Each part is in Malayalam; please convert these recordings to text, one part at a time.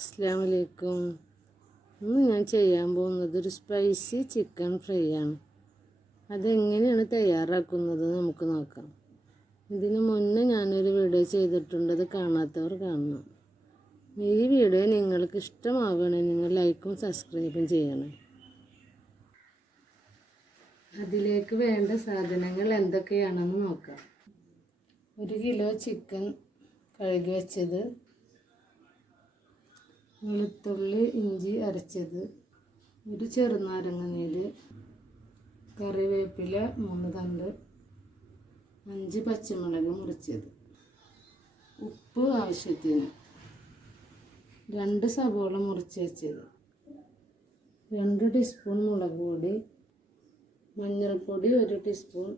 അസ്സലാമു അലൈക്കും. ഇന്ന് ഞാൻ ചെയ്യാൻ പോകുന്നത് ഒരു സ്പൈസി ചിക്കൻ ഫ്രൈ ആണ്. അതെങ്ങനെയാണ് തയ്യാറാക്കുന്നത് നമുക്ക് നോക്കാം. ഇതിന് മുന്നേ ഞാനൊരു വീഡിയോ ചെയ്തിട്ടുണ്ട്, അത് കാണാത്തവർ കാണണം. ഈ വീഡിയോ നിങ്ങൾക്ക് ഇഷ്ടമാവുകയാണെങ്കിൽ നിങ്ങൾ ലൈക്കും സബ്സ്ക്രൈബും ചെയ്യണം. അതിലേക്ക് വേണ്ട സാധനങ്ങൾ എന്തൊക്കെയാണെന്ന് നോക്കാം. 1 കിലോ ചിക്കൻ കഴുകി വെച്ചത്, വെളുത്തുള്ളി ഇഞ്ചി അരച്ചത്, ഒരു ചെറുനാരങ്ങ നീര്, കറിവേപ്പില 3 തണ്ട്, 5 പച്ചമുളക് മുറിച്ചത്, ഉപ്പ് ആവശ്യത്തിന്, 2 സവോള മുറിച്ച് വെച്ചത്, 2 ടീസ്പൂൺ മുളക് പൊടി, മഞ്ഞൾപ്പൊടി 1 ടീസ്പൂൺ,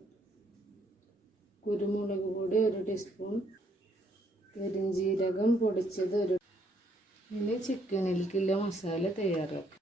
കുരുമുളക് പൊടി 1 ടീസ്പൂൺ, പെരിഞ്ജീരകം പൊടിച്ചത് ഇനി ചിക്കനിലേക്കുള്ള മസാല തയ്യാറാക്കാം.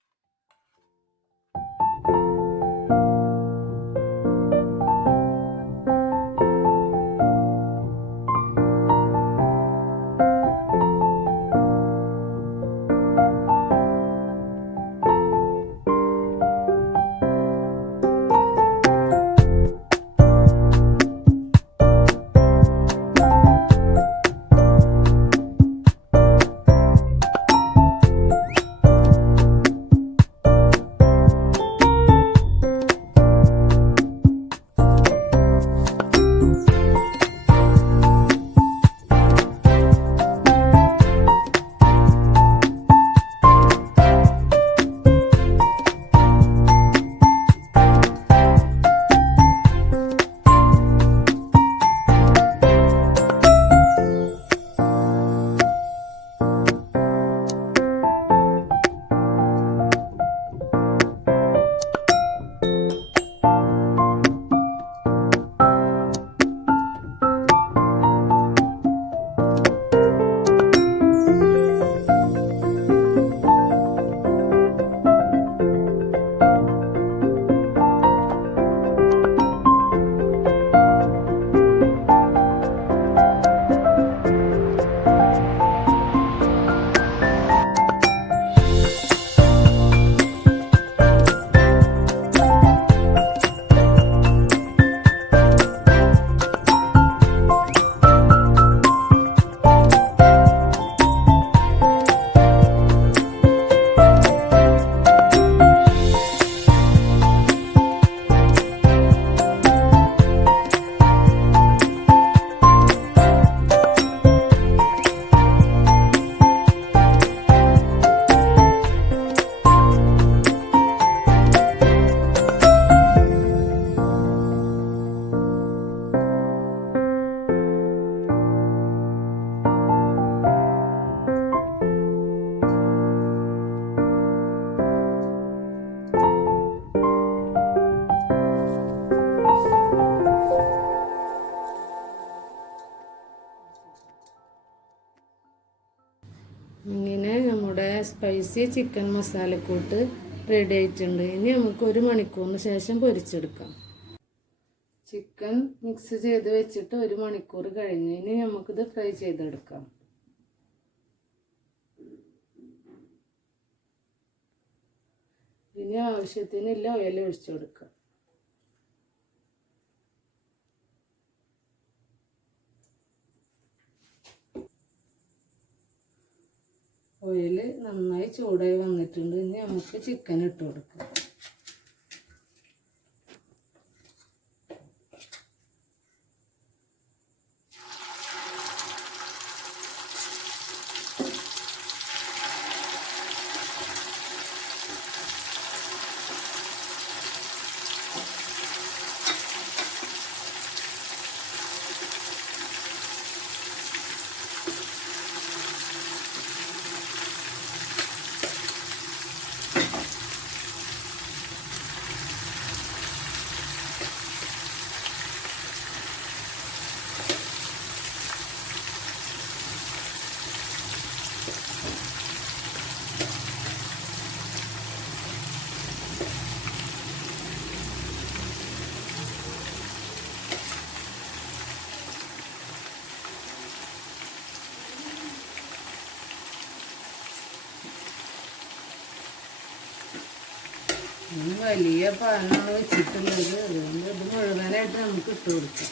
ഇങ്ങനെ നമ്മുടെ സ്പൈസി ചിക്കൻ മസാലക്കൂട്ട് റെഡി ആയിട്ടുണ്ട്. ഇനി നമുക്ക് 1 മണിക്കൂറിന് ശേഷം പൊരിച്ചെടുക്കാം. ചിക്കൻ മിക്സ് ചെയ്ത് വെച്ചിട്ട് 1 മണിക്കൂർ കഴിഞ്ഞ് ഇനി നമുക്കിത് ഫ്രൈ ചെയ്തെടുക്കാം. ഇനി ആവശ്യത്തിനുള്ള ഓയിൽ ഒഴിച്ചു കൊടുക്കാം. ഓയിൽ നന്നായി ചൂടായി വന്നിട്ടുണ്ട്. ഇനി നമുക്ക് ചിക്കൻ ഇട്ട് കൊടുക്കാം. വലിയ പാനാണ് വെച്ചിട്ടുള്ളത്, അതുകൊണ്ട് ഇത് മുഴുവനായിട്ട് നമുക്ക് ഇട്ട് കൊടുക്കാം.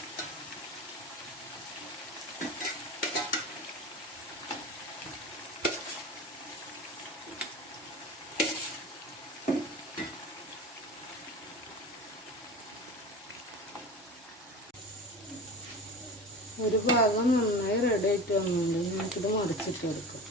ഒരു ഭാഗം നന്നായി റെഡി ആയിട്ട് വന്നിട്ടുണ്ട്. നമുക്കിത് മറിച്ചിട്ട് കൊടുക്കാം.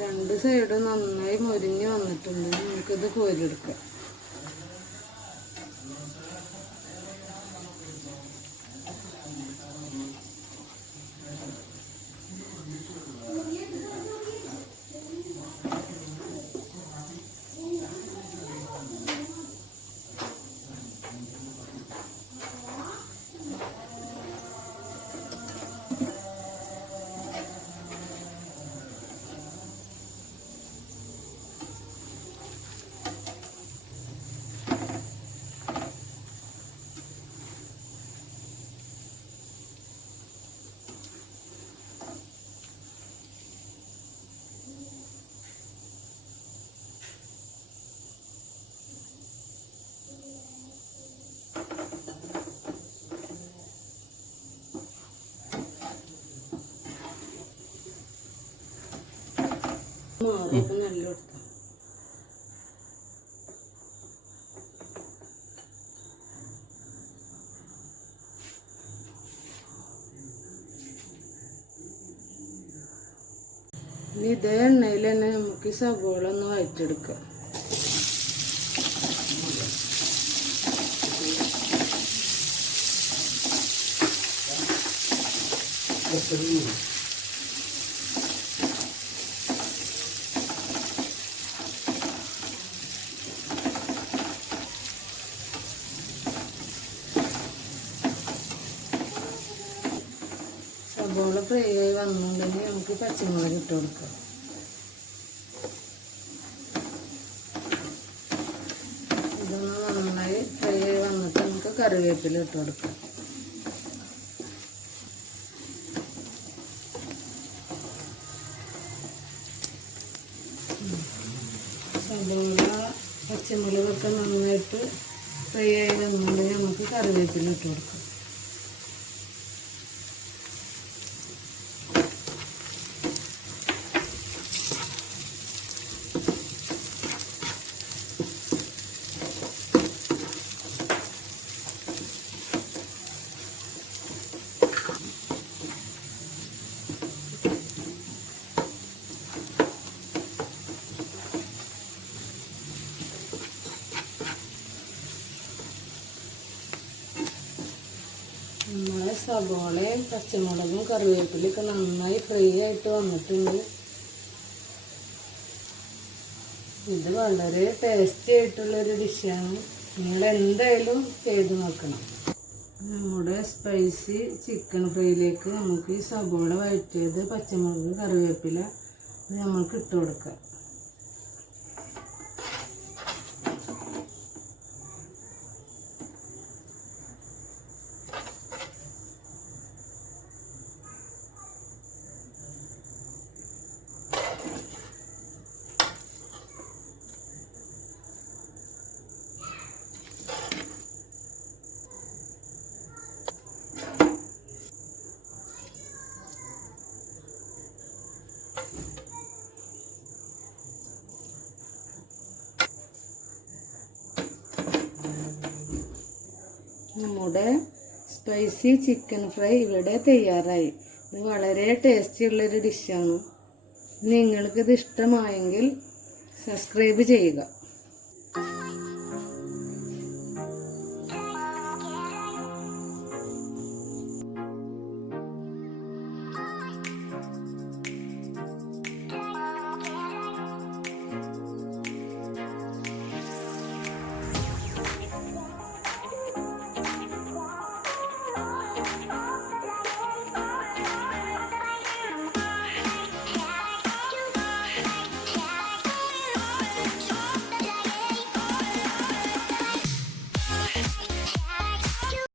രണ്ട് സൈഡും നന്നായി മൊരിഞ്ഞ് വന്നിട്ടുണ്ട്. നമുക്കിത് കോരിയെടുക്കാം. മാറൊക്കെ നല്ല കൊടുത്തു. ഇനി ഇതേ എണ്ണയിൽ തന്നെ നമുക്ക് ഈ സവോള ഒന്ന് വഴറ്റെടുക്കാം. സവോള ഫ്രൈ ആയി വന്നിട്ടുണ്ടെങ്കിൽ നമുക്ക് പച്ചമുളക് ഇട്ട് കൊടുക്കാം. ഇതൊന്ന് നന്നായി ഫ്രൈ ആയി വന്നിട്ട് നമുക്ക് കറിവേപ്പില ഇട്ട് കൊടുക്കാം. സവോള പച്ചമുളകൊക്കെ നന്നായിട്ട് ഫ്രൈ ആയി വന്നിട്ടുണ്ടെങ്കിൽ നമുക്ക് കറിവേപ്പില ഇട്ട് കൊടുക്കാം. നമ്മളെ സവോളയും പച്ചമുളകും കറിവേപ്പിലൊക്കെ നന്നായി ഫ്രൈ ആയിട്ട് വന്നിട്ടുണ്ട്. ഇത് വളരെ ടേസ്റ്റി ആയിട്ടുള്ളൊരു ഡിഷാണ്. നിങ്ങൾ എന്തായാലും ചെയ്ത് നോക്കണം. നമ്മുടെ സ്പൈസി ചിക്കൻ ഫ്രൈയിലേക്ക് നമുക്ക് ഈ സവോള വഴറ്റിയത്, പച്ചമുളക്, കറിവേപ്പില ഇത് നമുക്ക് ഇട്ട് കൊടുക്കാം. നമ്മുടെ സ്പൈസി ചിക്കൻ ഫ്രൈ ഇവിടെ തയ്യാറായി. ഇത് വളരെ ടേസ്റ്റിയുള്ളൊരു ഡിഷാണ്. നിങ്ങൾക്കിത് ഇഷ്ടമായെങ്കിൽ സബ്സ്ക്രൈബ് ചെയ്യുക.